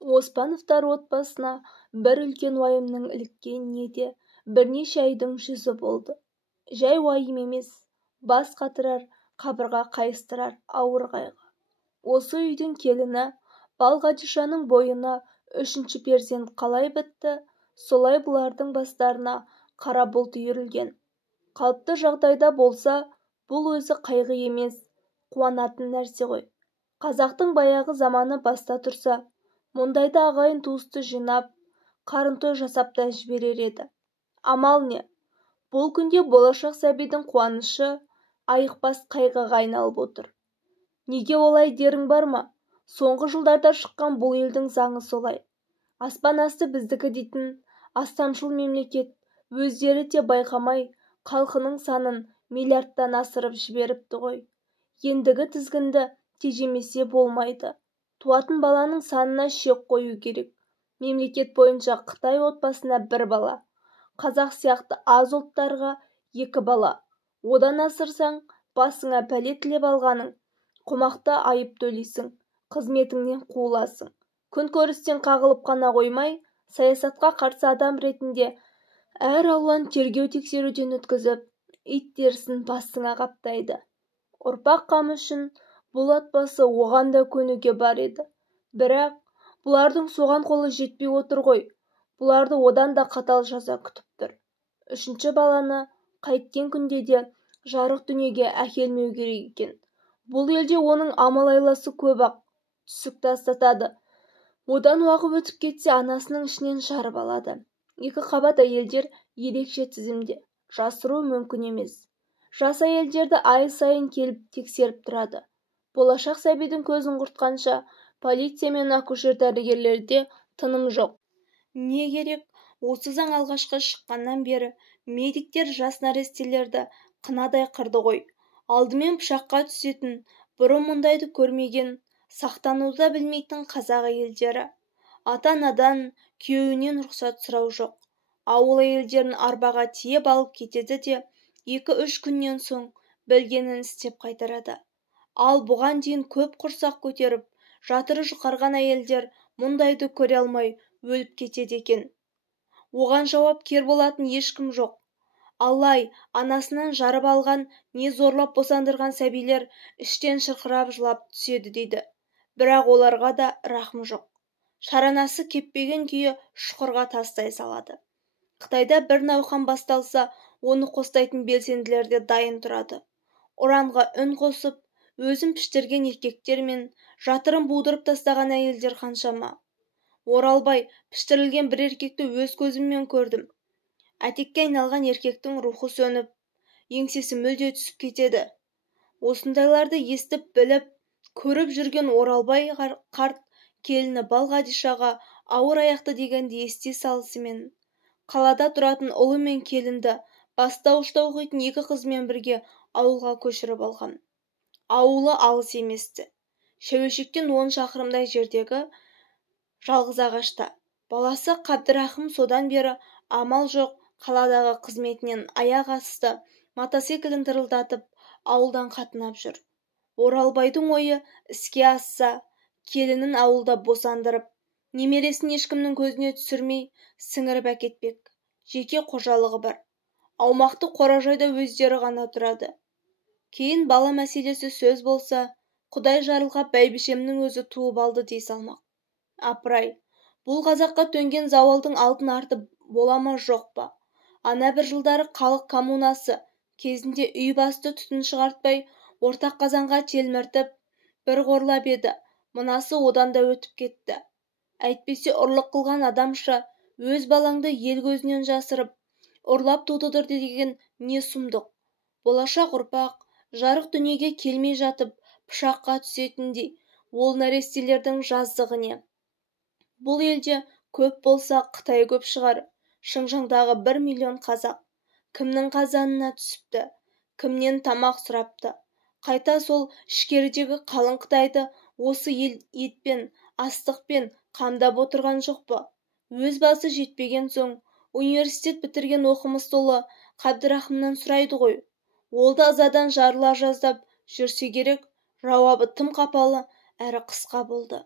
оспановтар отбасына бір үлкен уайымның іліккеніне де бірнеше айдың жүзі болды. Жай уайым емес, бас қатырар, қабырға қайыстырар ауыр қайғы. Осы үйдің келіні Балғадишаның бойына үшінші перзент қалай бітті, солай бұлардың бастарына қара бұлт үйірілген. Қалыпты жағдайда болса, бұл өзі қайғы емес, қуанатын нәрсе ғой. Қазақтың баяғы заманы баста тұрса, мұндайда ағайын туысты жинап, қарынтой жасап та жіберер еді. Амал не? Бұл күнде болашақ сәбидің қуанышы айықпас қайғыға айналып отыр. Неге олай дерің бар ма? Соңғы жылдарда шыққан бұл елдің заңы солай. Аспан асты біздікі дейтін астамшыл мемлекет өздері де байқамай халқының санын миллиардтан асырып жіберіпті ғой. Ендігі тізгінді тежемесе болмайды. Туатын баланың санына шек қою керек. Мемлекет бойынша Қытай отбасына 1 бала, қазақ сияқты аз ұлттарға 2 бала. Одан асырсаң, басыңа пәле тілеп алғаның, қомақты айып төлейсің, қызметіңнен қуыласың. Күнкөрістен қағылып қана қоймай, саясатқа қарсы адам ретінде әр алуан тергеу тексеруден өткізіп, ит терісін басыңа қаптайды. Ұрпақ қамы үшін бұл отбасы оған да көнуге бар еді. Бірақ бұлардың соған қолы жетпей отыр ғой. Бұларды одан да қатал жаза күтіп тұр. 3-ші баланы қайткен күнде де жарық дүниеге әкелмеу керек екен. Бұл елде оның амал-айласы көп-ақ, түсік тастатады. Одан уақыт өтіп кетсе, анасының ішінен жарып алады. 2 қабат әйелдер ерекше тізімде. Жасыру мүмкін емес. Жас әйелдерді ай сайын келіп тексеріп тұрады. Болашақ сәбидің көзін құртқанша полиция мен акушер дәрігерлерде тыным жоқ. Не керек? Осы заң алғашқы шыққаннан бері медиктер жас нәрестелерді қынадай қырды ғой. Алдымен пышаққа түсетін, бұрын мұндайды көрмеген, сақтануды білмейтін қазақ әйелдері. Ата-анадан, күйеуінен рұқсат сұрау жоқ. Ауыл әйелдерін арбаға тиеп алып кетеді де 2-3 күннен соң білгенін істеп қайтарады. Ал бұған дейін көп құрсақ көтеріп, жатыры жұқарған әйелдер мұндайды көре алмай өліп кетеді екен. Оған жауапкер болатын ешкім жоқ. Аллай, анасынан жарып алған, не зорлап босандырған сәбилер іштен шырқырап жылап түседі дейді. Бірақ оларға да рахым жоқ. Шаранасы кеппеген күйі шұқырға тастай салады. Қытайда бір науқан басталса, оны қостайтын белсенділер де дайын тұрады. Ұранға үн қосып, өзін піштірген еркектер мен жатырын будырып тастаған әйелдер қаншама. Оралбай, піштірілген бір еркекті өз көзіммен көрдім. Әтекке айналған еркектің рухы сөніп, еңсесі мүлде түсіп кетеді. Осындайларды естіп, біліп, көріп жүрген Оралбай қарт келіні Балғадишаға ауыр аяқты дегенді ести салысымен, қалада тұратын ұлы мен келінді бастауышта оқитын 2 қызмен бірге ауылға көшіріп алған. Ауылы алыс еместі. Шәуешектен 10 шақырымдай жердегі жалғыз ағашта. Баласы Қабдырахым содан бері амал жоқ, қаладағы қызметінен аяқ асты, мотоциклін тырылдатып, ауылдан қатынап жүр. Оралбайдың ойы іске асса, келінін ауылда босандырып, немересін ешкімнің көзіне түсірмей сіңіріп әкетпек. Жеке қожалығы бар. Аумақты қоражайда өздері ғана тұрады. Кейін бала мәселесі сөз болса, Құдай жарылғап бәйбішемнің өзі туып алды дей салмақ. Апырай, бұл қазаққа төнген зауалдың алтын арты бола ма жоқ па? Ана бір жылдары халық коммунасы кезінде үй басты түтін шығартпай, ортақ қазанға телміртіп, бір қорлап еді. Мынасы одан да өтіп кетті. Әйтпесе ұрлық қылған адамша өз балаңды ел көзінен жасырып, ұрлап тудырды деген не сұмдық. Болашақ ұрпақ жарық дүниеге келмей жатып пышаққа түсетіндей, ол нәрестелердің жаздығы не? Бұл елде көп болса Қытай көп шығар. Шыңжаңдағы 1 миллион қазақ. Кімнің қазанына түсіпті? Кімнен тамақ сұрапты? Қайта сол ішкерідегі қалың Қытайды осы ел етпен, астықпен қамдап отырған жоқ па? Өз басы жетпеген соң, университет бітірген оқымыс толы Қабдырахымнан сұрайды ғой. Ол да ызадан жарыла жаздап жүрсе керек, жауабы тым қапалы әрі қысқа болды.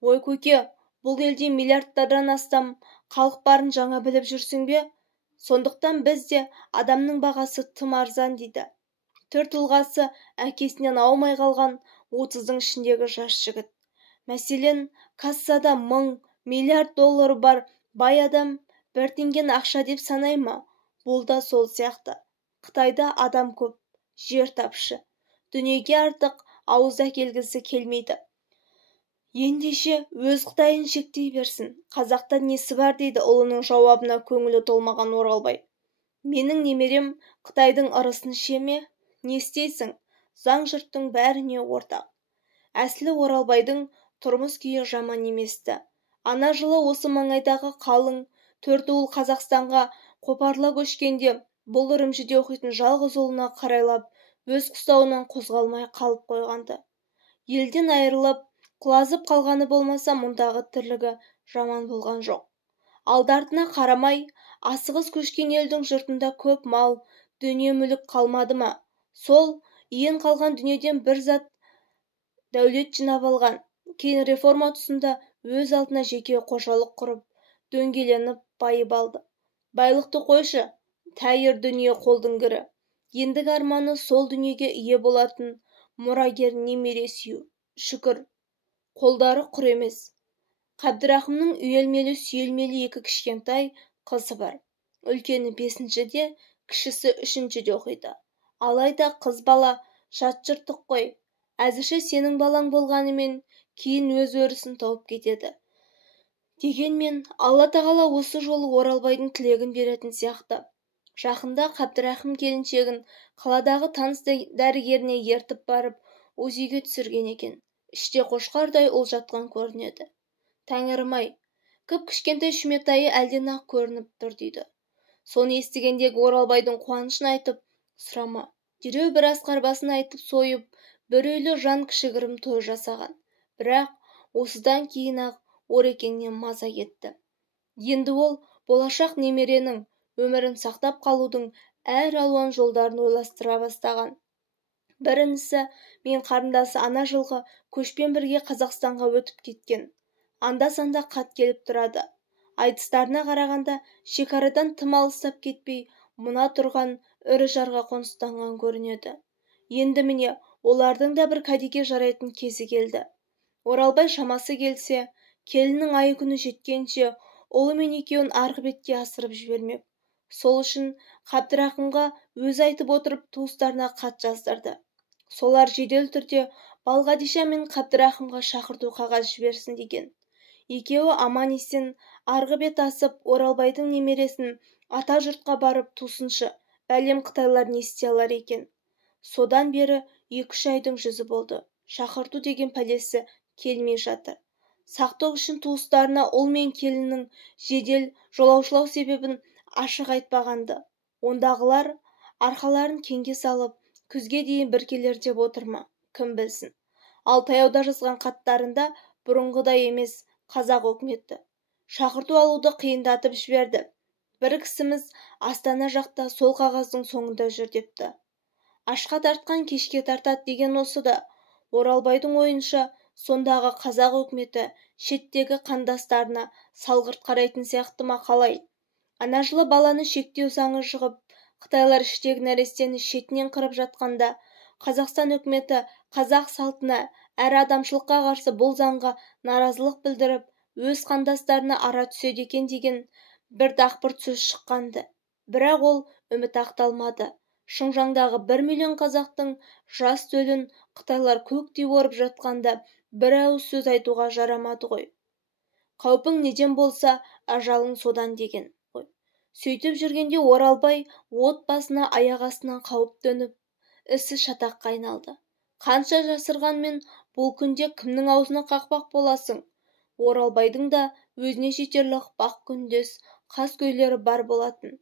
Ой көке, Бұл елде миллиардтардан астам халық барын жаңа біліп жүрсің бе? Сондықтан бізде адамның бағасы тым арзан дейді. Түр тұлғасы әкесінен аумай қалған 30-дың ішіндегі жас жігіт. Мәселен, кассада 1000 миллиард доллары бар бай адам 1 теңгені ақша деп санай ма? Бұл да сол сияқты. Қытайда адам көп, жер тапшы. Дүниеге артық ауыз әкелгісі келмейді. Ендеше өз Қытайын шектей берсін. Қазақта несі бар дейді ұлының жауабына көңілі толмаған Оралбай. Менің немерем Қытайдың ырысын шеме? Не істейсің? Заң жұрттың бәріне ортақ. Әсілі Оралбайдың тұрмыс күйі жаман еместі. Ана жылы осы маңайдағы қалың төртуыл Қазақстанға қопарыла көшкенде бұл Үрімжіде оқитын жалғыз ұлына қарайлап, өз қыстауынан қозғалмай қалып қойғанды. Елден айырылып, құлазып қалғаны болмаса, мұндағы тірлігі жаман болған жоқ. Алдартына қарамай, асығыс көшкен елдің жұртында көп мал, дүние мүлік қалмады ма? Сол иен қалған дүниеден бір зат дәулет жинап алған. Кейін реформа тұсында өз алдына жеке қожалық құрып, дөңгеленіп байып алды. Байлықты қойшы, тәйір дүние қолдың кірі. Ендігі арманы сол дүниеге ие болатын мұрагер немере сүю. Шүкір, қолдары құр емес. Қабдырахымның үйелмелі сүйелмелі 2 кішкентай қызы бар. Үлкені 5-де, кішісі 3-де оқиды. Алайда қыз бала жат жыртық қой. Әзірше сенің балаң болғанымен кейін өз өрісін тауып кетеді. Дегенмен Алла тағала осы жолы Оралбайдың тілегін беретін сияқты. Жақында Қабдырахым келіншегін қаладағы таныс дәрігеріне ертіп барып, УЗИге түсірген екен. Іште қошқардай ұл жатқан көрінеді. Тәңірім-ай, кішкентай Шүмектайы әлден ақ көрініп тұр дейді. Соны естігендегі Оралбайдың қуанышын айтып, сұрама. Дереу бір асқар басын айтып сойып, бір үйлі жан кішігірім той жасаған. Бірақ осыдан кейін ақ Орекеңнен маза кетті. Енді ол болашақ немеренің өмірін сақтап қалудың әр алуан жолдарын ойластыра бастаған. Бір інісі мен қарындасы ана жылғы көшпен бірге Қазақстанға өтіп кеткен. Анда-санда хат келіп тұрады. Айтыстарына қарағанда шекарадан тым алыстап кетпей, мына тұрған ірі жарға қоныстанған көрінеді. Енді міне олардың да бір кәдеге жарайтын кезі келді. Оралбай шамасы келсе, келіннің айы күні жеткенше ұлы мен екеуін арғы бетке асырып жібермек. Сол үшін Қабдырахымға өз айтып отырып туыстарына хат жаздырды. Солар жедел түрде Балғадиша мен Қабдырахымға шақырту қағаз жіберсін деген. Екеуі аман есен арғы бет асып, Оралбайдың немересін ата жұртқа барып тусыншы, бәлем Қытайлар не істей алар екен. Содан бері 2-3 айдың жүзі болды. Шақырту деген пәлесі келмей жатыр. Сақтық үшін туыстарына ұл мен келіннің жедел жолаушылау себебін ашық айтпағанды. Ондағылар арқаларын кеңге салып, күзге дейін бір келер деп отырма, кім білсін. Ал таяуда жазған хаттарында бұрынғыдай емес қазақ өкіметі шақырту алуды қиындатып жіберді. Бір кісіміз Астана жақта сол қағаздың соңында жүр депті. Ашқа тартқан кешке тартады деген осы да. Оралбайдың ойынша сондағы қазақ өкіметі шеттегі қандастарына салғырт қарайтын сияқты ма қалай? Ана жылы баланы шектеу заңы шығып, Қытайлар іштегі нәрестені шетінен қырып жатқанда, Қазақстан өкіметі қазақ салтына әрі адамшылыққа қарсы бұл заңға наразылық білдіріп, өз қандастарына ара түседі екен деген бір дақпырт сөз шыққанды. Бірақ ол үміт ақталмады. Шыңжаңдағы 1 миллион қазақтың жас төлін Қытайлар көктей орып жатқанда бір ауыз сөз айтуға жарамады ғой. Қаупің неден болса, ажалың содан деген ғой. Сөйтіп жүргенде Оралбай от басына аяқ астынан қауіп төніп, ісі шатаққа айналды. Қанша жасырғанмен бұл күнде кімнің аузына қақпақ боласың? Оралбайдың да өзіне жетерлік бақ күндес қас көйлері бар болатын.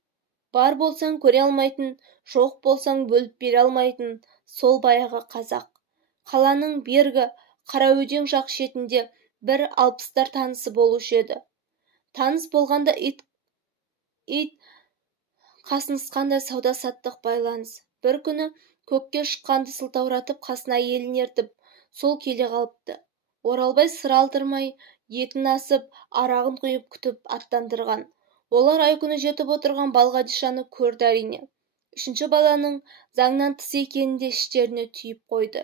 Бар болсаң көре алмайтын, жоқ болсаң бөліп бере алмайтын сол баяғы қазақ. Қаланың бергі Қараөден жақ шетінде бір 60-тар танысы болушы еді. Таныс болғанда ит қасынысқандай сауда-саттық байланыс. Бір күні көкке шыққанды сылтауратып қасына елін ертіп, сол келе қалыпты. Оралбай сыр алдырмай етін асып, арағын құйып күтіп аттандырған. Олар ай күні жетіп отырған Балғадишаны көрді әрине. Үшінші баланың заңнан тыс екенін де іштеріне түйіп қойды.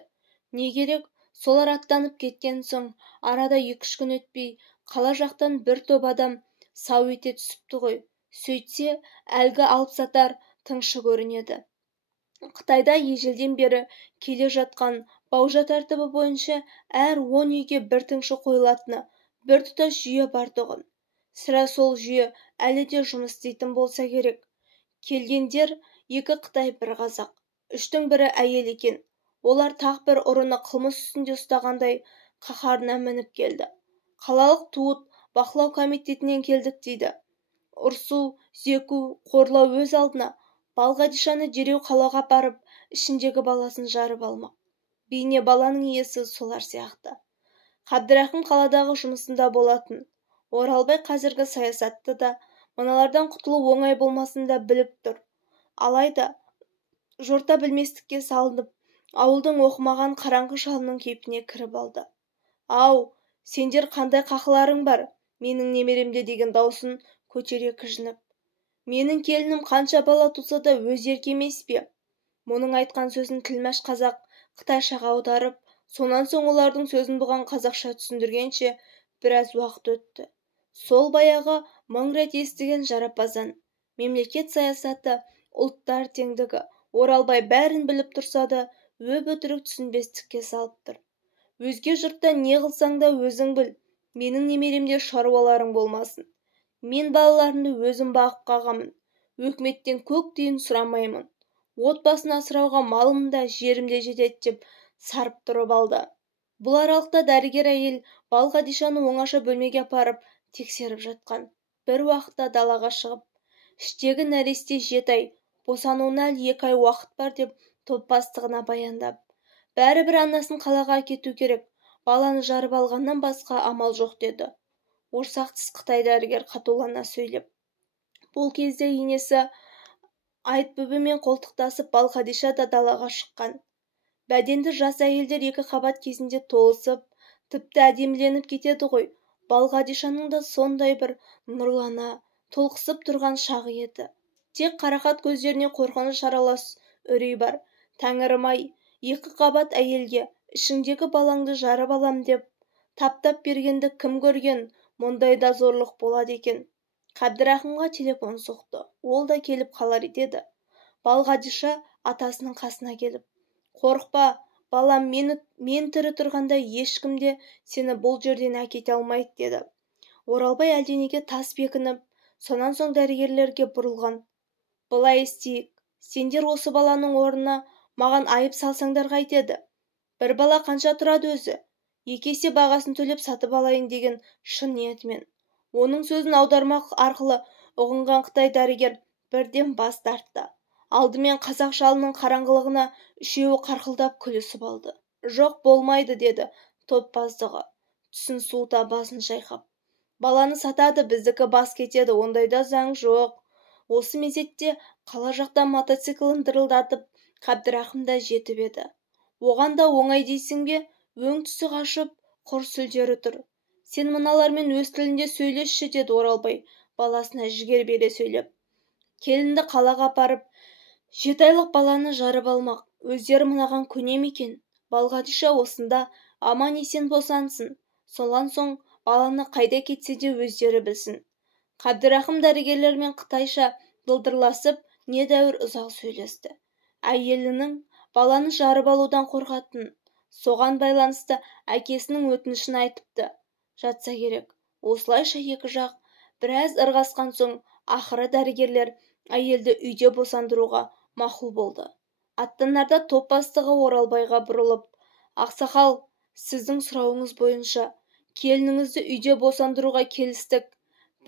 Не керек, солар аттанып кеткен соң, арада 2-3 күн өтпей, қала жақтан бір топ адам сау ете түсіпті ғой. Сөйтсе, әлгі алыпсатар тыңшы көрінеді. Қытайда ежелден бері келе жатқан баужа тәртібі бойынша әр 10 үйге бір тыңшы қойылатыны, бір тұтас жүйе бар тұғын. Сірә сол жүйе әлі де жұмыс істейтін болса керек. Келгендер 2 Қытай, 1 қазақ. 3-тің бірі әйел екен. Олар тақ бір ұрыны қылмыс үстінде ұстағандай қаһарына мініп келді. Қалалық туыт бақылау комитетінен келдік дейді. Ұрсу, зеку, қорлау өз алдына. Балғадишаны дереу қалаға барып, ішіндегі баласын жарып алмақ. Бейне баланың иесі солар сияқты. Қабдырахым қаладағы жұмысында болатын. Оралбай қазіргі саясатты да, мыналардан құтылу оңай болмасын да біліп тұр. Алайда, жорта білместікке салынып, ауылдың оқымаған қараңғы шалының кейпіне кіріп алды. Ау, сендер қандай қақыларың бар? Менің немеремде деген даусын көтере кіжініп. Менің келінім қанша бала туса да өз еркі емес пе? Мұның айтқан сөзін тілмәш қазақ қытайшаға аударып, сонан соң олардың сөзін бұған қазақша түсіндіргенше біраз уақыт өтті. Сол баяғы 1000 рет естіген жарапазан. Мемлекет саясаты, ұлттар теңдігі. Оралбай бәрін біліп тұрса да, өп-өтірік түсінбестікке салып тұр. Өзге жұртта не қылсаң да өзің біл. Менің немеремде шаруаларың болмасын. Мен балаларымды өзім бағып қағамын. Өкіметтен көк тиын сұрамаймын. Отбасын асырауға малым да жерім де жетеді деп сарып тұрып алды. Бұл аралықта дәрігер әйел Балғадишаны оңаша бөлмеге апарып тексеріп жатқан. Бір уақытта далаға шығып, іштегі нәресте 7 ай, босануына 2 ай уақыт бар деп топ бастығына баяндап. Бәрібір анасын қалаға кету керек, баланы жарып алғаннан басқа амал жоқ деді. Орсақтыс Қытай дәрігер қатулана сөйлеп. Бұл кезде енесі Айтбүбімен қолтықтасып Балғадиша да далаға шыққан. Бәденді жас әйелдер 2 қабат кезінде толысып, тіпті әдеміленіп кетеді ғой. Балғадишаның да сондай бір нұрлана, толқысып тұрған шағы еді. Тек қарақат көздеріне қорқыныш аралас үрей бар. Тәңірім-ай, 2 қабат әйелге ішіңдегі балаңды жарып алам деп таптап бергенді кім көрген? Мұндайда зорлық болады екен. Қабдырахымға телефон соқты. Ол да келіп қалар деді. Балғадиша атасының қасына келіп. Қорықпа, балам, мен тірі тұрғанда ешкімде сені бұл жерден әкете алмайды деді. Оралбай әлденеге тас бекініп, сонан соң дәрігерлерге бұрылған. Былай істейік, сендер осы баланың орнына маған айып салсаңдар қайтеді? Бір бала қанша тұрады өзі? 2 есе бағасын төлеп сатып алайын деген шын ниетімен. Оның сөзін аудармақ арқылы ұғынған Қытай дәрігер бірден бас тартты. Алдымен қазақ шалының қараңғылығына үшеуі қарқылдап күлісіп алды. Жоқ, болмайды деді топ бастығы, түсін суыта басын шайқап. Баланы сатады, біздікі бас кетеді, ондайда заң жоқ. Осы мезетте қала жақтан мотоциклін дырылдатып Қабдырахым да жетіп еді. Оған да оңай дейсің бе? Өң түсі қашып, құр сүлдері тұр. Сен мыналармен өз тілінде сөйлесші деді Оралбай, баласына жігер бере сөйлеп. Келінді қалаға апарып, 7 айлық баланы жарып алмақ. Өздері мынаған көне ме екен? Балғадиша осында аман есен босансын. Сонан соң баланы қайда кетсе де өздері білсін. Қабдырахым дәрігерлермен Қытайша дылдырласып, недәуір ұзақ сөйлесті. Әйелінің баланы жарып алудан қорқатын, соған байланысты әкесінің өтінішін айтыпты. Жатса керек. Осылайша 2 жақ біраз ырғасқан соң, ақыры дәрігерлер әйелді үйде босандыруға мақұл болды. Аттанарда топ бастығы Оралбайға бұрылып, ақсақал, сіздің сұрауыңыз бойынша келініңізді үйде босандыруға келістік.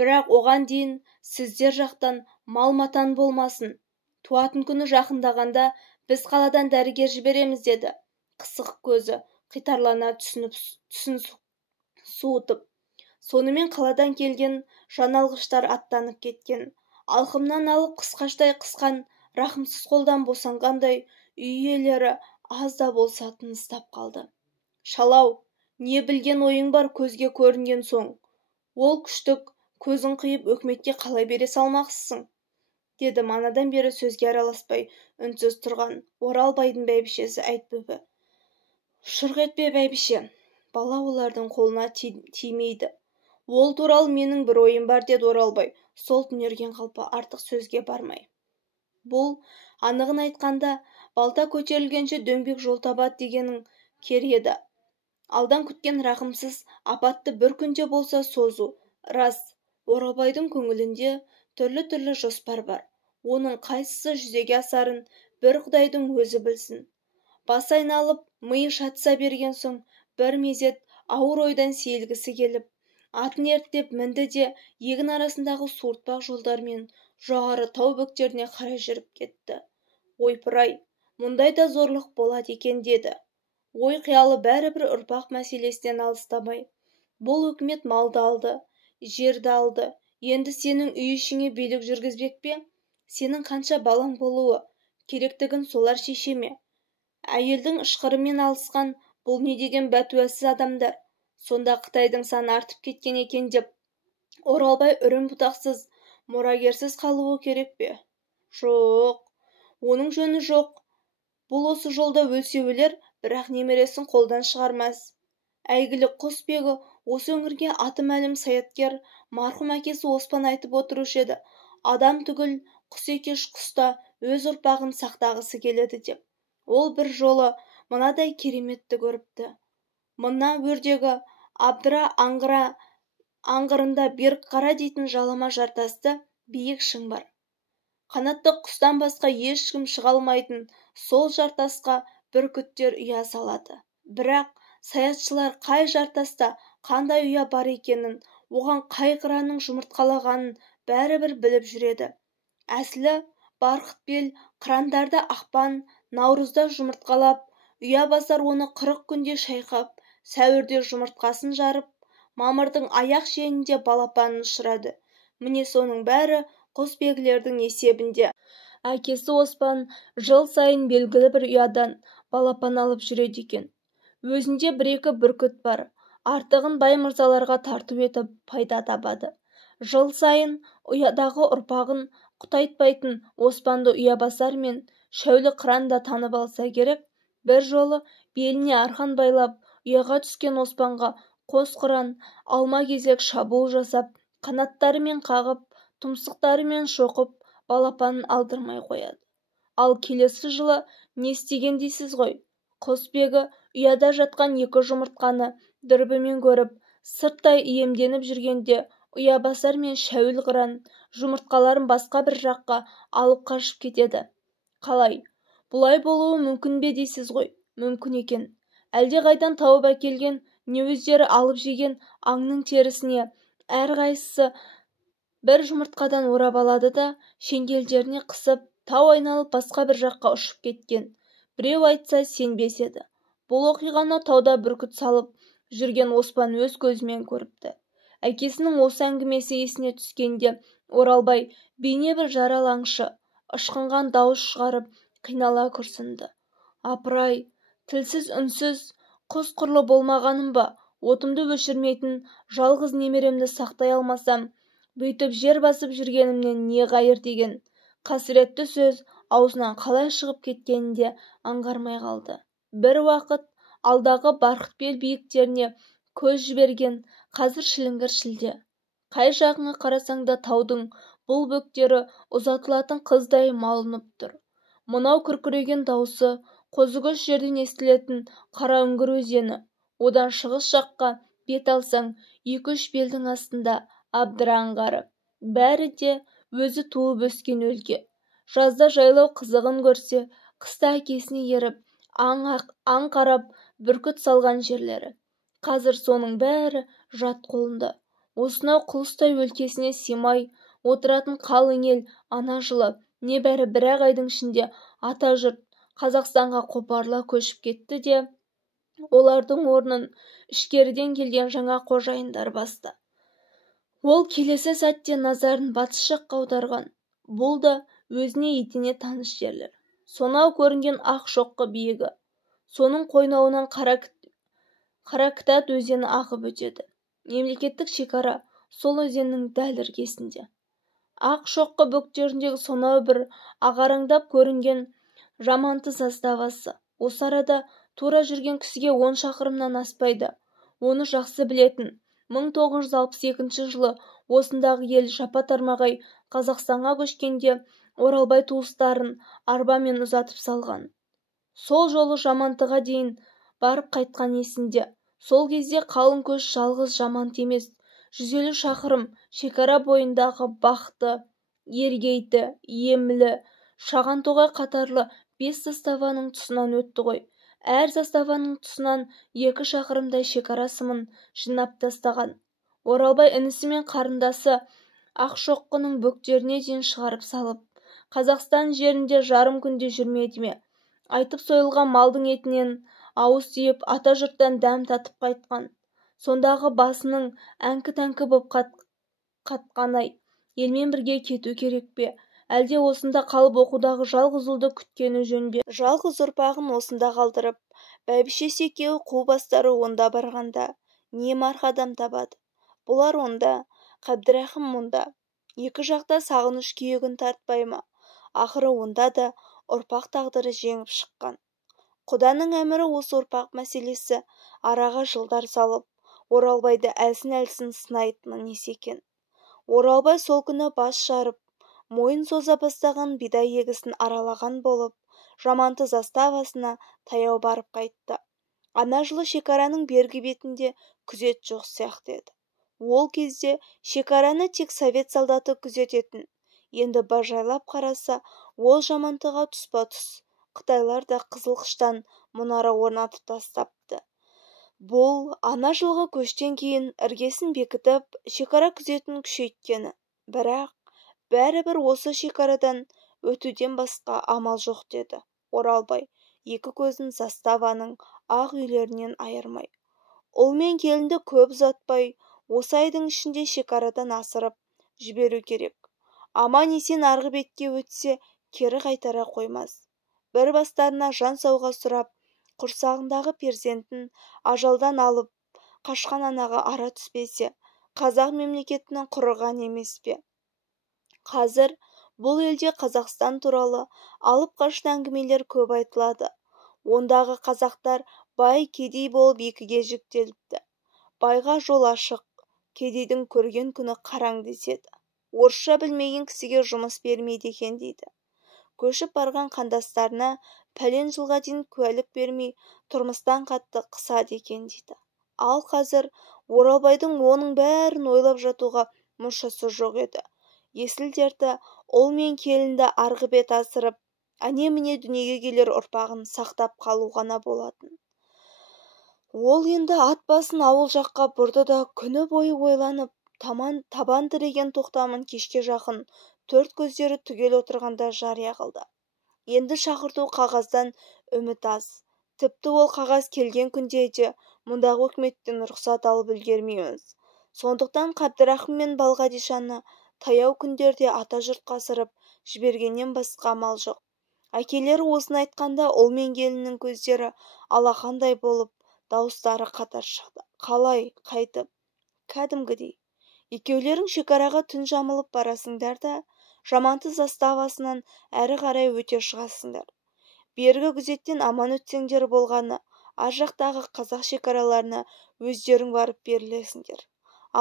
Бірақ оған дейін сіздер жақтан мал-матан болмасын. Туатын күні жақындағанда біз қаладан дәрігер жібереміз деді. Қысық көзі қитарлана түсін суытып. Сонымен қаладан келген жаналғыштар аттанып кеткен. Алқымнан алып қысқаштай қысқан рахымсыз қолдан босанғандай үй иелері аз да болса тыныстап қалды. Шалау, Не білген ойың бар көзге көрінген соң? Ол күштік, көзін қиып өкіметке қалай бере салмақсың? Деді манадан бері сөзге араласпай үнсіз тұрған Оралбайдың бәйбішесі Айтбөпе. Шырқ етпе бәйбіше, бала олардың қолына тимейді. Ол туралы менің бір ойым бар, деді Оралбай, сол түнерген қалпы артық сөзге бармай. Бұл, анығын айтқанда, балта көтерілгенше дөңбек жол табады дегенің кер еді. Алдан күткен рақымсыз апатты бір күнде болса созу. Рас, Оралбайдың көңілінде түрлі жоспар бар. Оның қайсысы жүзеге асарын бір Құдайдың өзі білсін. Бас айналып, миы шатса берген соң, бір мезет ауыр ойдан сейілгісі келіп, атын ерттеп мінді де егін арасындағы суыртпақ жолдармен жоғары тау бөктеріне қарай жүріп кетті. Ойпыр-ай, мұндай да зорлық болады екен, деді. Ой қиялы бәрібір ұрпақ мәселесінен алыстамай. Бұл үкімет малды алды, жерді алды. Енді сенің үй ішіңе билік жүргізбек пе? Сенің қанша балаң болуы керектігін солар шеше ме? Әйелдің ышқырымен алысқан бұл не деген бәтуасыз адамдар? Сонда Қытайдың саны артып кеткен екен деп, Оралбай үрім бұтақсыз, мұрагерсіз қалуы керек пе? Жоқ, оның жөні жоқ. Бұл осы жолда өлсе өлер, бірақ немересін қолдан шығармас. Әйгілі Құсбегі осы өңірге аты мәлім саяткер марқұм әкесі Оспан айтып отырушы еді. Адам түгіл, құс екеш құста өз ұрпағын сақтағысы келеді деп. Ол бір жолы мынадай кереметті көріпті. Мына өрдегі Абдыра аңғырында берік қара дейтін жалама жартасты биік шың бар. Қанатты құстан басқа ешкім шыға алмайтын сол жартасқа бүркіттер ұя салады. Бірақ саятшылар қай жартаста қандай ұя бар екенін, оған қай қыранның жұмыртқалағанын бәрібір біліп жүреді. Әсілі барқытбел қырандарды ақпан, наурызда жұмыртқалап, ұя басар оны 40 күнде шайқап, сәуірде жұмыртқасын жарып, мамырдың аяқ шенінде балапанын ұшырады. Міне соның бәрі Құсбегілердің есебінде. Әкесі Оспан жыл сайын белгілі бір ұядан балапан алып жүреді екен. Өзінде бір-екі бүркіт бар. Артығын бай мырзаларға тарту етіп пайда табады. Жыл сайын ұядағы ұрпағын құтайтпайтын Оспанды ұябасар мен шәулі қыран да танып алса керек. Бір жолы беліне арқан байлап ұяға түскен Оспанға қос қыран алма-кезек шабуыл жасап, қанаттарымен қағып, тұмсықтарымен шоқып, балапанын алдырмай қояды. Ал келесі жылы не істеген дейсіз ғой? Құсбегі ұяда жатқан 2 жұмыртқаны дүрбімен көріп, сырттай иемденіп жүргенде, ұябасар мен шәуіл қыран жұмыртқаларын басқа бір жаққа алып қашып кетеді. Қалай? Бұлай болуы мүмкін бе дейсіз ғой? Мүмкін екен. Әлде қайдан тауып әкелген, не өздері алып жеген аңның терісіне әрқайсысы бір жұмыртқадан орап алады да шеңгелдеріне қысып, тау айналып басқа бір жаққа ұшып кеткен. Біреу айтса сенбес еді. Бұл оқиғаны тауда бүркіт салып жүрген Оспан өз көзімен көріпті. Әкесінің осы әңгімесі есіне түскенде Оралбай бейне бір жаралы аңшы, ышқынған дауыс шығарып қинала күрсінді. Апыр-ай, тілсіз үнсіз құс құрлы болмағаным ба? Отымды өшірмейтін жалғыз немеремді сақтай алмасам, бүйтіп жер басып жүргенімнен не қайыр деген қасіретті сөз аузынан қалай шығып кеткенінде аңғармай қалды. Бір уақыт алдағы Барқытбел биіктеріне көз жіберген, қазір шіліңгір шілде. Қай жағыңа қарасаң да таудың бұл бөктері ұзатылатын қыздай малынып тұр. Мынау күркіреген даусы Қозыкөш жерден естілетін Қараүңгір өзені. Одан шығыс жаққа бет алсаң, 2-3 белдің астында Абдыра аңғары. Бәрі де өзі туып өскен өлке. Жазда жайлау қызығын көрсе, қыста әкесіне еріп, аң қарап, бүркіт салған жерлері. Қазір соның бәрі жат қолында. Осынау құлыстай өлкесіне симай отыратын қалың ел ана жылы небәрі 1 айдың ішінде ата жұрт Қазақстанға қопарыла көшіп кетті де, олардың орнын ішкеріден келген жаңа қожайындар басты. Ол келесі сәтте назарын батыс жаққа аударған. Бұл да өзіне етене таныс жерлер. Сонау көрінген ақ шоққы биігі. Соның қойнауынан Қаракітат өзені ағып өтеді. Мемлекеттік шекара сол өзеннің дәл іргесінде. Ақ шоқы бөктеріндегі сонау бір ағараңдап көрінген Жаманты заставасы. Осы арада тура жүрген кісіге 10 шақырымнан аспайды. Оны жақсы білетін 1962 жылы осындағы ел жапа-тармағай Қазақстанға көшкенде Оралбай туыстарын арбамен ұзатып салған. Сол жолы Жамантыға дейін барып қайтқан есінде. Сол кезде қалың көш жалғыз Жаманты емес, 150 шақырым шекара бойындағы Бақты, Ергейті, Емлі, Шағантоғай қатарлы 5 заставаның тұсынан өтті ғой. Әр заставаның тұсынан 2 шақырымдай шекара сымын жинап тастаған. Оралбай інісі мен қарындасы Ақшоқының бөктеріне дейін шығарып салып, Қазақстан жерінде жарым күнде жүрмеді ме? Айтып сойылған малдың етінен ауыз түйіп ата жұрттан дәм татып қайтқан. Сондағы басының әңкі-тәңкі боп қатқан-ай, елмен бірге кету керек пе? Әлде осында қалып оқудағы жалғыз ұлды күткені жөн бе? Жалғыз ұрпағын осында қалдырып, бәйбішесі екеуі қу бастары онда барғанда не марқ адам табады? Бұлар онда, Қабдырахым мұнда. Екі жақта сағыныш күйігін тартпай ма? Ақыры онда да ұрпақ тағдыры жеңіп шыққан. Құданың әмірі осы ұрпақ мәселесі араға жылдар салып, Оралбайды әлсін-әлсін сынайтыны несі екен? Оралбай сол күні бас жарып, мойын соза бастаған бидай егісін аралаған болып, Жаманты заставасына таяу барып қайтты. Ана жылы шекараның бергі бетінде күзет жоқ сияқты еді. Ол кезде шекараны тек совет солдаты күзететін. Енді бажайлап қараса, ол Жамантыға тұспа-тұс. Қытайлар да Қызылқыштан мұнара орнатып тастапты. Бұл ана жылғы көштен кейін іргесін бекітіп, шекара күзетін күшейткені. Бірақ бәрібір осы шекарадан өтуден басқа амал жоқ деді Оралбай, екі көзін заставаның ақ үйлерінен айырмай. Ұл мен келінді көп ұзатпай, осы айдың ішінде шекарадан асырып жіберу керек. Аман-есен арғы бетке өтсе, кері қайтара қоймас. Бір бастарына жан сауға сұрап, құрсағындағы перзентін ажалдан алып, қашқан анаға ара түспесе, қазақ мемлекетінің құрыған емес пе? Қазір бұл елде Қазақстан туралы алып қашты әңгімелер көп айтылады. Ондағы қазақтар бай кедей болып екіге жіктеліпті. Байға жол ашық, кедейдің көрген күні қараң деседі. Орысша білмеген кісіге жұмыс бермейді екен дейді. Көшіп барған қандастарына пәлен жылға дейін куәлік бермей тұрмыстан қатты қысады екен дейді. Ал қазір Оралбайдың оның бәрін ойлап жатуға мұршасы жоқ еді. Есіл-дерті ұл мен келінді арғы бет асырып, әне-міне дүниеге келер ұрпағын сақтап қалу ғана болатын. Ол енді ат басын ауыл жаққа бұрды да күні бойы ойланып, табан тіреген тоқтамын кешке жақын төрт көздері түгел отырғанда жария қылды. Енді шақырту қағаздан үміт аз. Тіпті ол қағаз келген күнде де мұндағы өкіметтен рұқсат алып үлгермейміз. Сондықтан Қабдырахым мен Балғадишаны таяу күндерде ата жұртқа асырып жібергеннен басқа амал жоқ. Әкелері осыны айтқанда ұл мен келіннің көздері алақандай болып, дауыстары қатар шықты. Қалай, қайтып? Кәдімгідей. Екеулерің шекараға түн жамылып барасыңдар да, Жаманты заставасынан әрі қарай өте шығасыңдар. Бергі күзеттен аман өтсеңдер болғаны, ар жақтағы қазақ шекараларына өздерің барып берілесіңдер.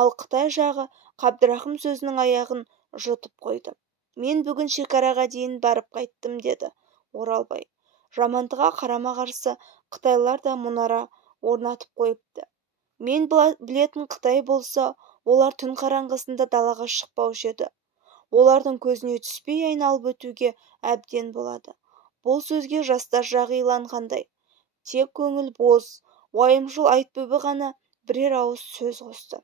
Ал Қытай жағы Қабдырахым сөзінің аяғын жұтып қойды. Мен бүгін шекараға дейін барып қайттым деді Оралбай. Жамантыға қарама-қарсы Қытайлар да мұнара орнатып қойыпты. Мен білетін Қытай болса, олар түн қараңғысында далаға шықпаушы еді. Олардың көзіне түспей айналып өтуге әбден болады. Бұл сөзге жастар жағы иланғандай. Тек көңіл боз, уайымшыл айтбөбі ғана бірер ауыз сөз қосты.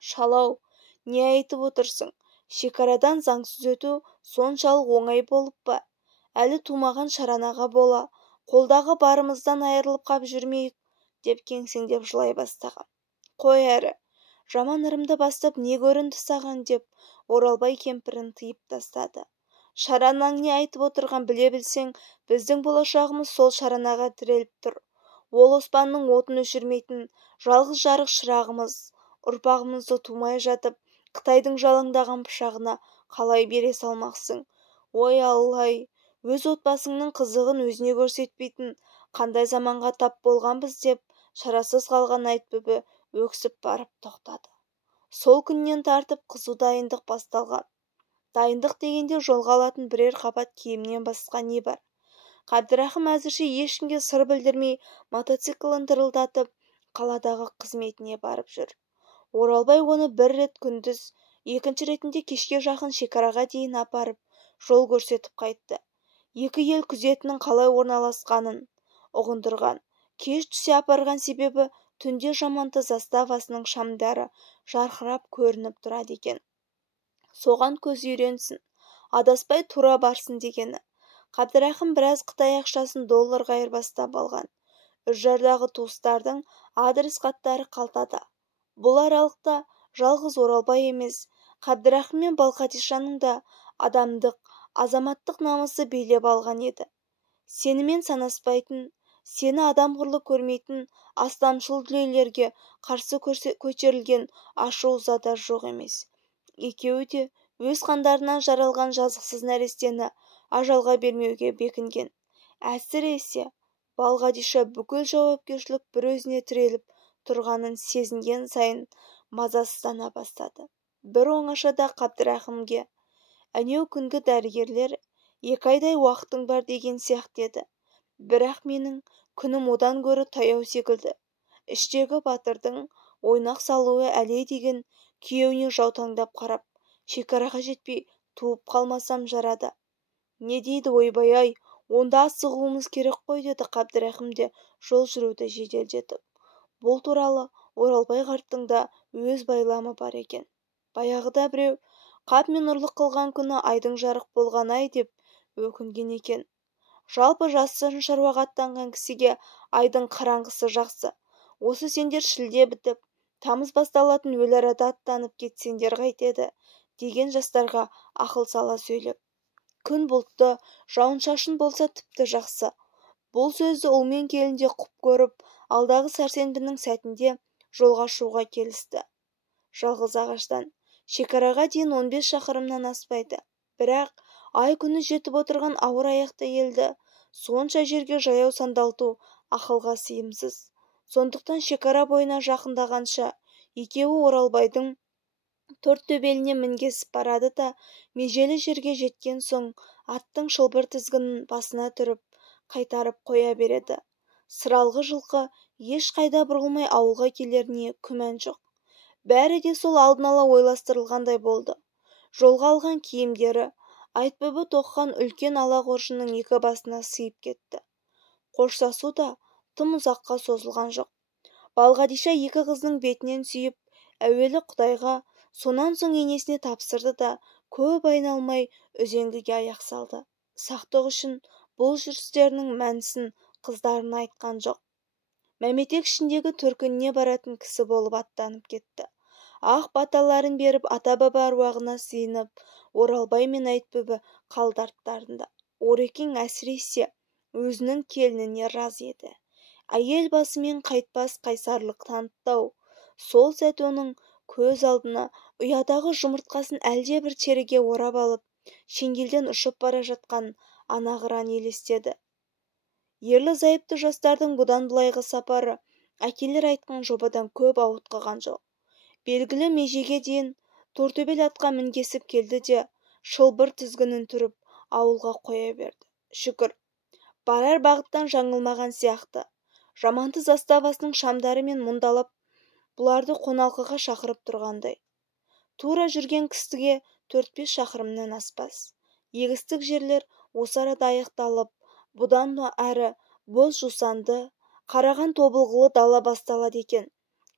Шалау, не айтып отырсың? Шекарадан заңсыз өту соншалық оңай болып па? Әлі тумаған шаранаға бола, қолдағы барымыздан айырылып қап жүрмейік, деп кеңсеңдеп жылай бастаған. Қой әрі, жаман ырымды бастап не көрінді саған деп Оралбай кемпірін тыйып тастады. Шаранаң не айтып отырған біле білсең, біздің болашағымыз сол шаранаға тіреліп тұр. ол оспанның отын өшірмейтін жалғыз жарық шырағымыз. Ұрпағымызды тумай жатып, Қытайдың жалаңдаған пышағына қалай бере салмақсың? Ой Алла-ай, өз отбасыңның қызығын өзіне көрсетпейтін қандай заманға тап болғанбыз деп, шарасыз қалған Айтбүбі өксіп барып тоқтады. Сол күннен тартып қызу дайындық басталған. Дайындық дегенде жолға алатын бірер қабат киімнен басқа не бар? Қабдырахым әзірше ешкімге сыр білдірмей мотоциклін тырылдатып қаладағы қызметіне барып жүр. Оралбай оны бір рет күндіз, екінші ретінде кешке жақын шекараға дейін апарып жол көрсетіп қайтты. Екі ел күзетінің қалай орналасқанын ұғындырған. Кеш түсе апарған себебі түнде Жаманты заставасының шамдары жарқырап көрініп тұрады екен. Соған көз үйренсін, адаспай тура барсын дегені. Қабдырахым біраз Қытай ақшасын долларға айырбастап алған. Үржардағы туыстардың адрес хаттары қалтада. Бұл аралықта жалғыз Оралбай емес, Қабдырахым мен Балқадишаның да адамдық, азаматтық намысы билеп алған еді. Сенімен санаспайтын, сені адам құрлы көрмейтін астамшыл дүлейлерге қарсы көтерілген ашу ызада жоқ емес. Екеуі де өз қандарынан жаралған жазықсыз нәрестені ажалға бермеуге бекінген. Әсіресе Балқадиша бүкіл жауапкершілік бір өзіне тіреліп тұрғанын сезінген сайын мазасыздана бастады. Бір оңашада Қабдырахымге әнеу күнгі дәрігерлер 2 айдай уақытың бар деген сияқты еді. Бірақ менің күнім одан гөрі таяу секілді. Іштегі батырдың ойнақ салуы әлей деген күйеуіне жаутаңдап қарап, шекараға жетпей туып қалмасам жарады. Не дейді ойбай-ай, онда асығуымыз керек қой, деді Қабдырахым де жол жүруді жеделдетіп. Бұл туралы Оралбай қарттың да өз байламы бар екен. Баяғыда біреу қап мен ұрлық қылған күні айдың жарық болған-ай деп өкінген екен. Жалпы жасырын шаруаға аттанған кісіге айдың қараңғысы жақсы. Осы сендер шілде бітіп, тамыз басталатын өл арада аттанып кетсеңдер қайтеді, деген жастарға ақыл сала сөйлеп. Күн бұлтты, жауын-шашын болса тіпті жақсы. Бұл сөзді ұл мен келінде құп көріп, алдағы сәрсенбінің сәтінде жолға шығуға келісті. Жалғыз ағаштан шекараға дейін 15 шақырымнан аспайды. Бірақ ай күні жетіп отырған ауыр аяқты елді сонша жерге жаяу сандалту ақылға сыйымсыз. Сондықтан шекара бойына жақындағанша екеуі Оралбайдың Тортөбеліне мінгесіп барады да, межелі жерге жеткен соң аттың шылбыр тізгінін басына түріп, қайтарып қоя береді. Сыралғы жылқы ешқайда бұрылмай ауылға келеріне күмән жоқ. Бәрі де сол алдын ала ойластырылғандай болды. Жолға алған киімдері Айтбүбі тоққан үлкен ала қоржынның екі басына сыйып кетті. Қоштасу да тым ұзаққа созылған жоқ. Балқадиша екі қыздың бетінен сүйіп, әуелі Құдайға, сонан соң енесіне тапсырды да көп айналмай үзеңгіге аяқ салды. Сақтық үшін бұл жүрістерінің мәнісін қыздарына айтқан жоқ. Мәметек ішіндегі төркініне баратын кісі болып аттанып кетті. Ақ баталарын беріп ата-баба аруағына сыйынып, Оралбай мен Айтбүбі қалды арттарында. Орекең әсіресе өзінің келініне раз еді. Әйел басымен қайтпас қайсарлық танытты. Сол сәт оның көз алдына ұядағы жұмыртқасын әлде бір теріге орап алып, шеңгелден ұшып бара жатқан анағыран елестеді. Ерлі-зайыпты жастардың бұдан былайғы сапары әкелер айтқан жобадан көп ауытқыған жоқ. Белгілі межеге дейін Тортөбел атқа мінгесіп келді де, шылбыр тізгінін түріп ауылға қоя берді. Шүкір, барар бағыттан жаңылмаған сияқты. Жаманты заставасының шамдары мен мұндалап бұларды қоналқыға шақырып тұрғандай. Тура жүрген кісіге 4-5 шақырымнан аспас. Егістік жерлер осы арада аяқталып, бұдан әрі боз жусанды, қараған тобылғылы дала басталады екен.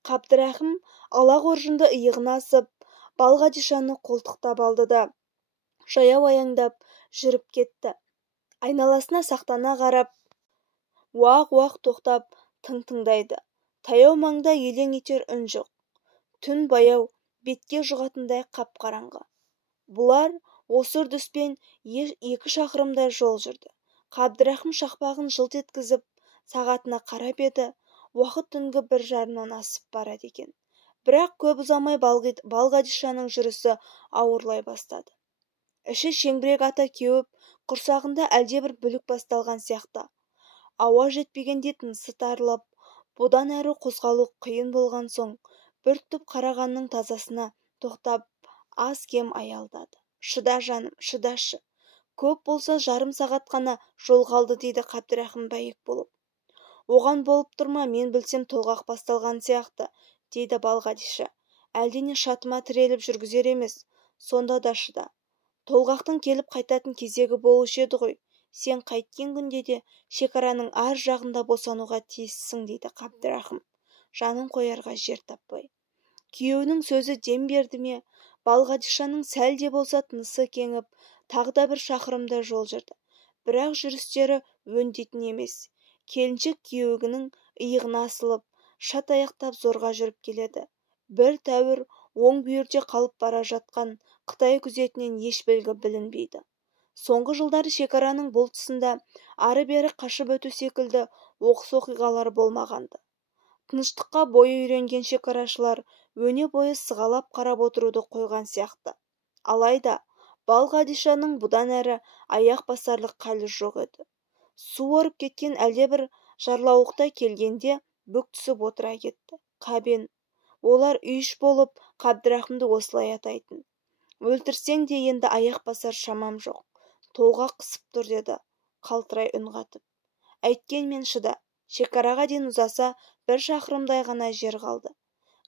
Қабдырахым ала қоржынды иығына асып, Балқадишаны қолтықтап алды да жаяу аяңдап жүріп кетті. Айналасына сақтана қарап, уақ-уақ тоқтап тың-тыңдайды. Таяу маңда елең етер үн жоқ. Түн баяу, бетке жұғатындай қап-қараңғы. Бұлар осы үрдіспен 2 шақырымдай жол жүрді. Қабдырахым шақпағын жылт еткізіп, Сағатына қарап еді, уақыт түнгі 1:30-нан асып барады екен. Бірақ көп ұзамай Балғадишаның жүрісі ауырлай бастады. Іші шеңбірек ата кеуіп, құрсағында әлдебір бүлік басталған сияқты. Ауа жетпегенде тынысы тарылып, бұдан әрі қозғалу қиын болған соң, бір түп қарағанның тазасына тоқтап, аз кем аялдады. Шыда жаным, шыдашы. Көп болса жарым сағат қана жол қалды, дейді Қабдырахым бәйек болып. Оған болып тұрма, мен білсем толғақ басталған сияқты, дейді Балғадиша. Әлдене шатыма тіреліп жүргізер емес, сонда да шыда. Толғақтың келіп қайтатын кезегі болушы еді ғой. Сен қайткен күнде де шекараның ар жағында босануға тиіссің, дейді Қабдырахым, жанын қоярға жер таппай. Күйеуінің сөзі дем берді ме? Балғадишаның сәл де болса тынысы кеңіп, тағы да 1 шақырымда жол жүрді. Бірақ жүрістері өңдейтін емес. Келіншек күйеуінің иығына асылып, шат аяқтап зорға жүріп келеді. Бір тәуір оң бүйірде қалып бара жатқан Қытай күзетінен еш белгі білінбейді. Соңғы жылдары шекараның бұл тұсында ары-бері қашып өту секілді оқыс оқиғалар болмағанды. Тыныштыққа бойы үйренген шекарашылар өне бойы сығалап қарап отыруды қойған сияқты. Алайда Балғадишаның бұдан әрі аяқ басарлық халі жоқ еді. Су орып кеткен әлдебір жарлауықтай келгенде бүк түсіп отыра кетті. Қабен, олар үйіш болып Қабдырахымды осылай атайтын. Өлтірсең де енді аяқ басар шамам жоқ. Толғақ қысып тұр, деді қалтырай үн қатып. Әйткенмен шыда, шекараға дейін ұзаса 1 шақырымдай ғана жер қалды.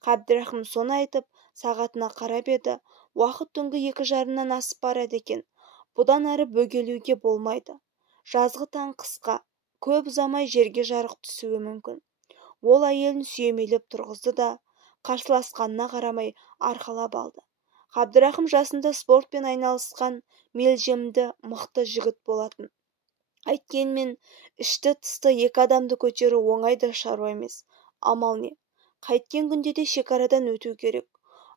Қабдырахым соны айтып, сағатына қарап еді, уақыт түнгі 2:30-нан асып барады екен. Бұдан әрі бөгелуге болмайды. Жазғы таң қысқа, көп ұзамай жерге жарық түсуі мүмкін. Ол әйелін сүйемелеп тұрғызды да, қарсыласқанына қарамай арқалап алды. Қабдырахым жасында спортпен айналысқан мелжемді мықты жігіт болатын. Әйткенмен ішті тысты 2 адамды көтеру оңайда шаруа емес. Амал не? Қайткен күнде де шекарадан өту керек.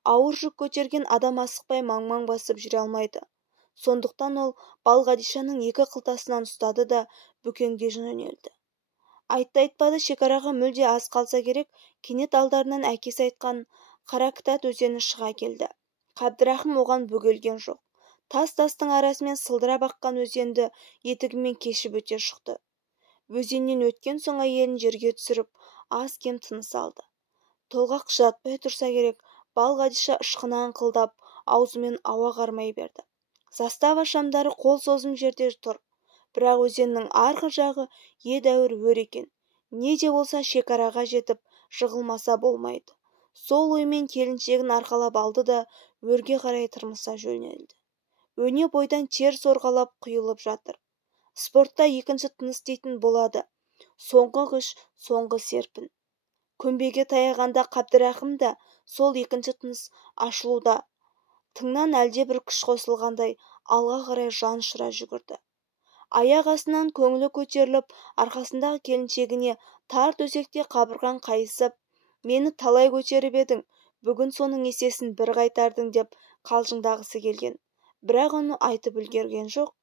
Ауыр жүк көтерген адам асықпай маң-маң басып жүре алмайды. Сондықтан ол Балғадишаның 2 қылтасынан ұстады да бүкеңге жөнелді. Айтты-айтпады шекараға мүлде аз қалса керек, кенет алдарынан әкесі айтқан Қаракітат өзені шыға келді. Қабдырахым оған бөгелген жоқ. Тас-тастың арасымен сылдырап аққан өзенді етігімен кешіп өте шықты. Өзеннен өткен соң әйелін жерге түсіріп, аз кем тыныс алды. Толғақ жатпай тұрса керек, Балғадиша ышқына аңқылдап, аузымен ауа қармай берді. Застава шамдары қол созым жерде тұр. Бірақ өзеннің арғы жағы едәуір өр екен. Не де болса шекараға жетіп, жығылмаса болмайды. Сол оймен келіншегін арқалап алды да өрге қарай тырмыса жөнелді. Өне бойдан тер сорғалап құйылып жатыр. Спортта 2-ші тыныс дейтін болады. Соңғы күш, соңғы серпін. Көмбеге таяғанда Қабдырахым да сол 2-ші тыныс ашылуда. Тыңнан әлдебір күш қосылғандай алға қарай жан ұшыра жүгірді. Аяқ астынан көңілі көтеріліп, арқасындағы келіншегіне тар төсекте қабырған қайысып, мені талай көтеріп едің, бүгін соның есесін бір қайтардың деп қалжыңдағысы келген. Бірақ оны айтып үлгерген жоқ.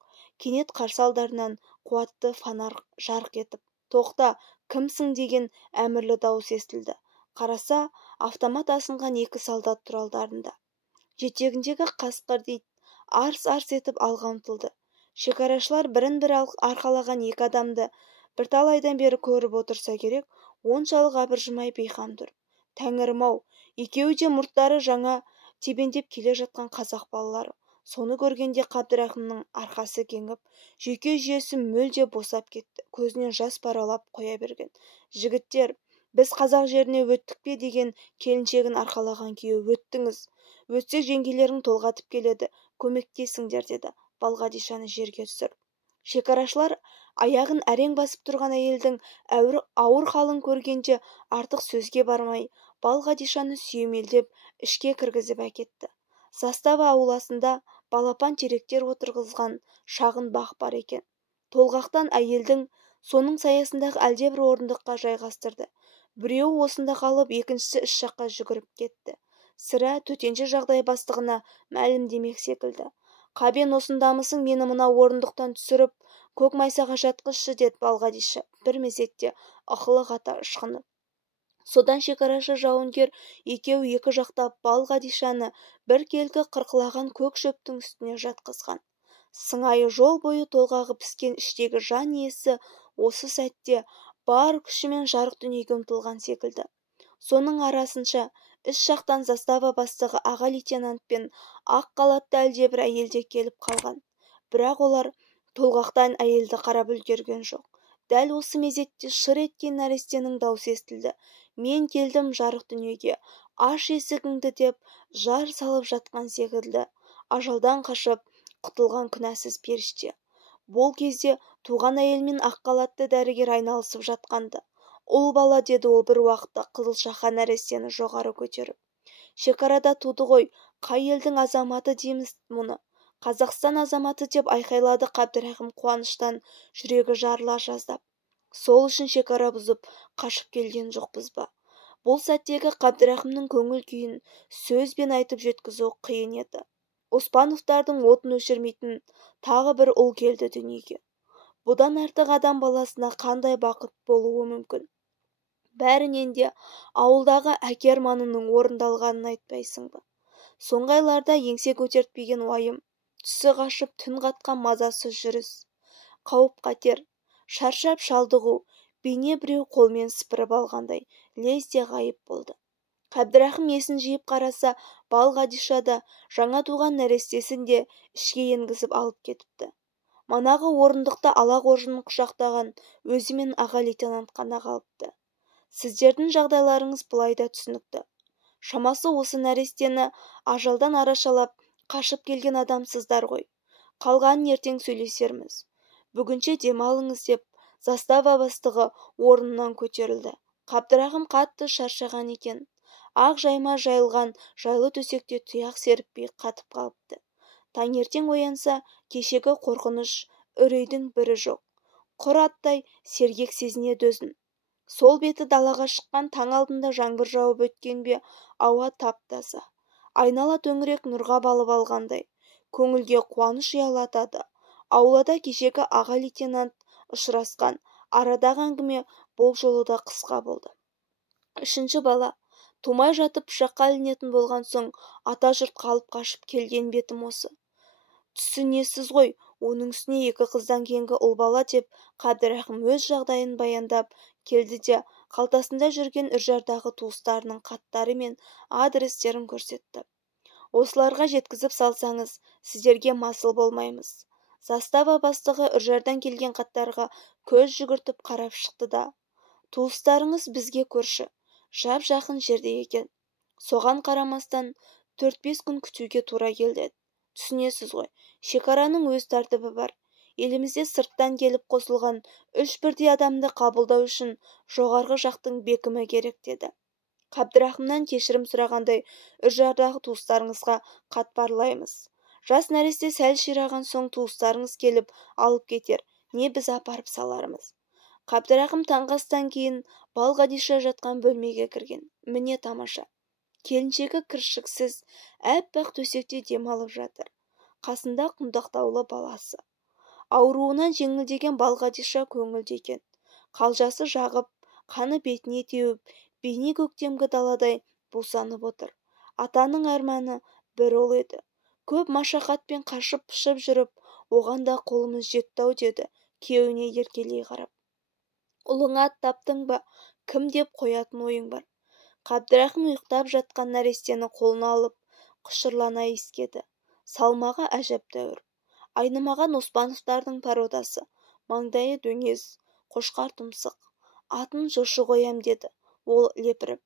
Кенет қарсы алдарынан қуатты фонар жарқ етіп, тоқта, кімсің деген әмірлі дауыс естілді. Қараса, автомат асынған 2 солдат тұр алдарында. Жетегіндегі қасқыр дейді, арс-арс етіп алға ұмтылды. Шекарашылар бірін-бірі арқалаған 2 адамды бірталайдан бері көріп отырса керек, оншалық абыржымай бейқам тұр. Тәңірім-ау, екеуі де мұрттары жаңа тебендеп келе жатқан қазақ балалары. Соны көргенде Қабдырахымның арқасы кеңіп, жүйке жүйесі мүлде босап кетті. Көзінен жас паралап қоя берген. Жігіттер, біз қазақ жеріне өттік пе деген келіншегін арқалаған күйеу. Өттіңіз. Өтсе жеңгелерің толғатып келеді. Көмектесіңдер, деді Балғадишаны жерге түсіріп. Шекарашылар аяғын әрең басып тұрған әйелдің ауыр халын көргенде артық сөзге бармай, Балғадишаны сүйемелдеп ішке кіргізіп әкетті. Застава ауласында балапан теректер отырғызған шағын бақ бар екен. Толғақтан әйелдің соның саясындағы әлдебір орындыққа жайғастырды. Біреуі осында қалып, екіншісі іс жаққа жүгіріп кетті. Сірә төтенше жағдай бастығына мәлімдемек секілді. Қабен, осындамысың, мені мына орындықтан түсіріп, көк майсаға жатқызшы, деді Балғадиша бір мезетте ықылық ата ышқынып. Содан шекарашы жауынгер екеуі екі жақтап Балғадишаны бір келгі қырқылаған көк шөптің үстіне жатқызған. Сыңайы жол бойы толғағы піскен іштегі жан иесі осы сәтте бар күшімен жарық дүниеге ұмтылған секілді. Соның арасынша іс жақтан застава бастығы аға лейтенант пен ақ қалатты әлдебір әйелде келіп қалған. Бірақ олар толғақтан әйелді қарап үлгерген жоқ. Дәл осы мезетте шыр еткен нәрестенің даусы естілді. Мен келдім жарық дүниеге, аш есігіңді, деп жар салып жатқан секілді. Ажалдан қашып құтылған күнәсіз періште. Бұл кезде туған әйелмен ақ қалатты дәрігер айналысып жатқанды. Ұл бала, деді ол бір уақытта қызылшақа нәрестені жоғары көтеріп. Шекарада туды ғой, қай елдің азаматы дейміз мұны? Қазақстан азаматы, деп айқайлады Қабдырахым қуаныштан жүрегі жарыла жаздап. Сол үшін шекара бұзып қашып келген жоқпыз ба? Бұл сәттегі Қабдырахымның көңіл күйін сөзбен айтып жеткізу қиын еді. Оспановтардың отын өшірмейтін тағы бір ұл келді дүниеге. Бұдан артық адам баласына қандай бақыт болуы мүмкін? Бәрінен де ауылдағы әке арманының орындалғанын айтпайсың ба? Соңғы айларда еңсе көтертпеген уайым, түсі қашып түн қатқан мазасыз жүріс, қауіп-қатер, шаршап шалдығу, бейне біреу қолмен сыпырып алғандай лезде ғайып болды. Қабдырахым есін жиып қараса, Балғадиша да жаңа туған нәрестесін де ішке енгізіп алып кетіпті. Манағы орындықта ала қоржынын құшақтаған өзімен аға лейтенант қана қалыпты. Сіздердің жағдайларыңыз былай да түсінікті. Шамасы осы нәрестені ажалдан арашалап қашып келген адамсыздар ғой. Қалғанын ертең сөйлесерміз. Бүгінше демалыңыз, деп застава бастығы орнынан көтерілді. Қабдырахым қатты шаршаған екен. Ақ жайма жайылған жайлы төсекте тұяқ серіппей қатып қалыпты. Таңертең оянса, кешегі қорқыныш, үрейдің бірі жоқ. Құр аттай сергек сезінеді өзін. Сол беті далаға шыққан таң алдында жаңбыр жауып өткен бе, ауа тап-таза. Айнала төңірек нұрға балып алғандай. Көңілге қуаныш ұялатады. Аулада кешегі аға лейтенант ұшырасқан арадағы әңгіме бұл жолы да қысқа болды. Үшінші бала. Тумай жатып пышаққа ілінетін болған соң, ата жұрт қалып қашып келген бетім осы. Түсінесіз ғой, оның үстіне екі қыздан кейінгі ұл бала, деп Қабдырахым өз жағдайын баяндап келді де қалтасында жүрген үржардағы туыстарының хаттары мен адрестерін көрсетті. Осыларға жеткізіп салсаңыз, сіздерге масыл болмаймыз. Застава бастығы үржардан келген хаттарға көз жүгіртіп қарап шықты да. Туыстарыңыз бізге көрші, жап жақын жерде екен. Соған қарамастан 4-5 күн күтуге тура келді. Түсінесіз ғой, шекараның өз тәртібі бар. Елімізде сырттан келіп қосылған 3 бірдей адамды қабылдау үшін жоғарғы жақтың бекімі керек, деді. Қабдырахымнан кешірім сұрағандай, үржардағы туыстарыңызға қатпарлаймыз. Жас нәресте сәл шираған соң туыстарыңыз келіп алып кетер, не біз апарып салармыз. Қабдырахым таңғы кейін Балғадиша жатқан бөлмеге кірген. Міне тамаша. Келіншегі кіршіксіз, әппақ төсекте демалып жатыр. Қасында құндақтаулы баласы. Ауруынан жеңілдеген Балғадиша көңілді екен. Қалжасы жағып, қаны бетіне теуіп, бейне көктемгі даладай бусанып отыр. Атаның арманы бір ұл еді. Көп машақатпен қашып-пышып жүріп, оған да қолымыз жетті-ау, деді күйеуіне еркелей қарап. Ұлыңа таптың ба? Кім деп қоятын ойың бар? Қабдырахым ұйықтап жатқан нәрестені қолына алып, құшырлана иіскеді. Салмағы әжептәуір. Айнымаған Оспановтардың пародасы. Маңдайы дөңез, қошқар тұмсық. Атын Жошы қоям, деді ол лепіріп.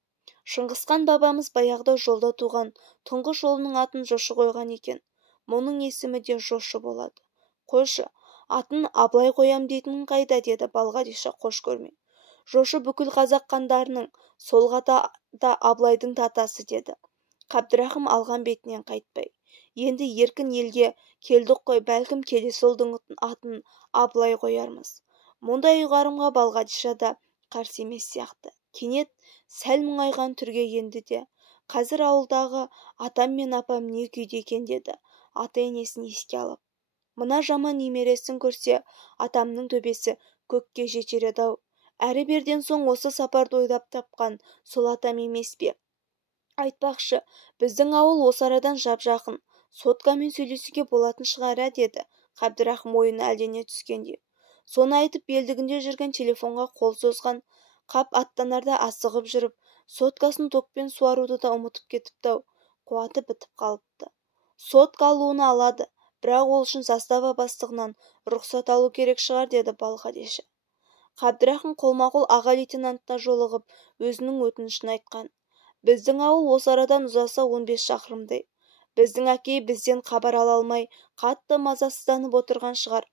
Шыңғысхан бабамыз баяғыда жолда туған тұңғыш ұлының атын Жошы қойған екен. Мұның есімі де Жошы болады. Қойшы, атын Абылай қоям дейтінің қайда, деді Балғадиша қош көрмей. Жошы бүкіл қазақ хандарының, сол да Абылайдың татасы, деді. Қабдырахым алған бетінен қайтпай. Енді еркін елге келдік қой, бәлкім келесі ұлдың атын Абылай қоярмыз. Мұндай ұйғарымға Балғадиша да қарсы емес сияқты. Кенет сәл мұңайған түрге енді де. Қазір ауылдағы атам мен апам не күйде екен, деді ата-енесін еске алып. Мына жаман немересін көрсе, атамның төбесі көкке жетер еді-ау. Әрі берден соң осы сапарды ойлап тапқан сол атам емес пе? Айтпақшы, біздің ауыл осы арадан жап-жақын. Соткамен сөйлесуге болатын шығар, деді Қабдырахым ойына әлдене түскенде. Соны айтып белдігінде жүрген телефонға қол созған. Қап аттанарда асығып жүріп, соткасын токпен суаруды да ұмытып кетіпті-ау. Қуаты бітіп қалыпты. Сотка алуына алады, бірақ ол үшін застава бастығынан рұқсат алу керек шығар, деді Балқадиша. Қабдырахым қолма-қол аға лейтенантына жолығып, өзінің өтінішін айтқан. Біздің ауыл осы арадан ұзаса 15 шақырымдай. Біздің әкей бізден хабар ала алмай, қатты мазасызданып отырған шығар.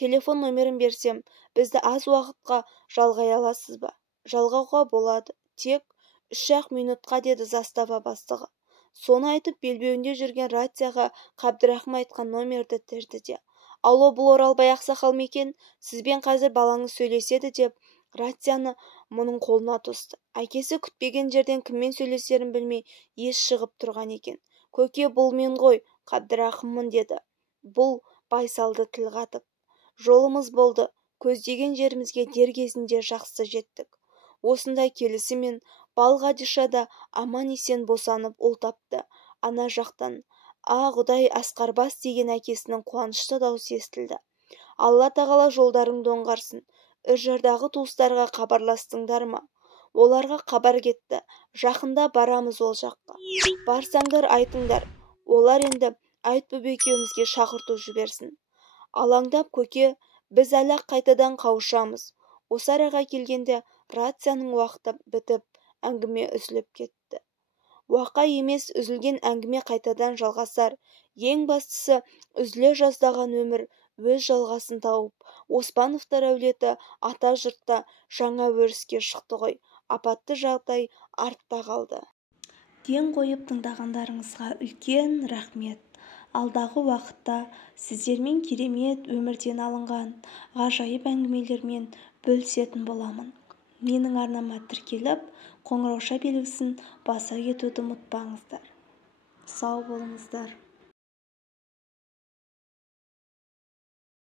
Телефон номерін берсем, бізді аз уақытқа жалғай аласыз ба? Жалғауға болады, тек 3-ақ минутқа, деді застава бастығы. Соны айтып, белбеуінде жүрген рацияға Қабдырахым айтқан номерді тірді де. Алло, бұл Оралбай ақсақал ма екен? Сізбен қазір балаңыз сөйлеседі, деп рацияны мұның қолына тосты. Әкесі күтпеген жерден кіммен сөйлесерін білмей ес шығып тұрған екен. Көке, бұл мен ғой, Қабдырахыммын, деді. Бұл байсалды тіл қатып. Жолымыз болды, көздеген жерімізге дер кезінде жақсы жеттік. Осындай келісімен Балқадиша да аман-есен босанып ұл тапты. Ана жақтан Құдай Асқарбас деген әкесінің қуанышты даусы естілді. Алла тағала жолдарыңды оңғарсын. Үржардағы туыстарға хабарластыңдар ма? Оларға хабар кетті. Жақында барамыз ол жаққа. Барсаңдар айтыңдар. Олар енді Айтбөб екеумізге шақырту жіберсін. Алаңдап көке, біз әлі қайтадан қауышамыз. Осы араға келгенде рацияның уақыты бітіп, әңгіме үзіліп кетті. Уақа емес, үзілген әңгіме қайтадан жалғасар. Ең бастысы, үзіле жаздаған өмір өз жалғасын тауып, Оспановтар әулеті ата жұртта жаңа өріске шықты ғой. Апатты жағдай артта қалды. Ден қойып тыңдағандарыңызға үлкен рахмет. Алдағы уақытта сіздермен керемет өмірден алынған ғажайып әңгімелермен бөлісетін боламын. Менің арнама тіркеліп, қоңырауша белгісін баса кетуді ұмытпаңыздар. Сау болыңыздар.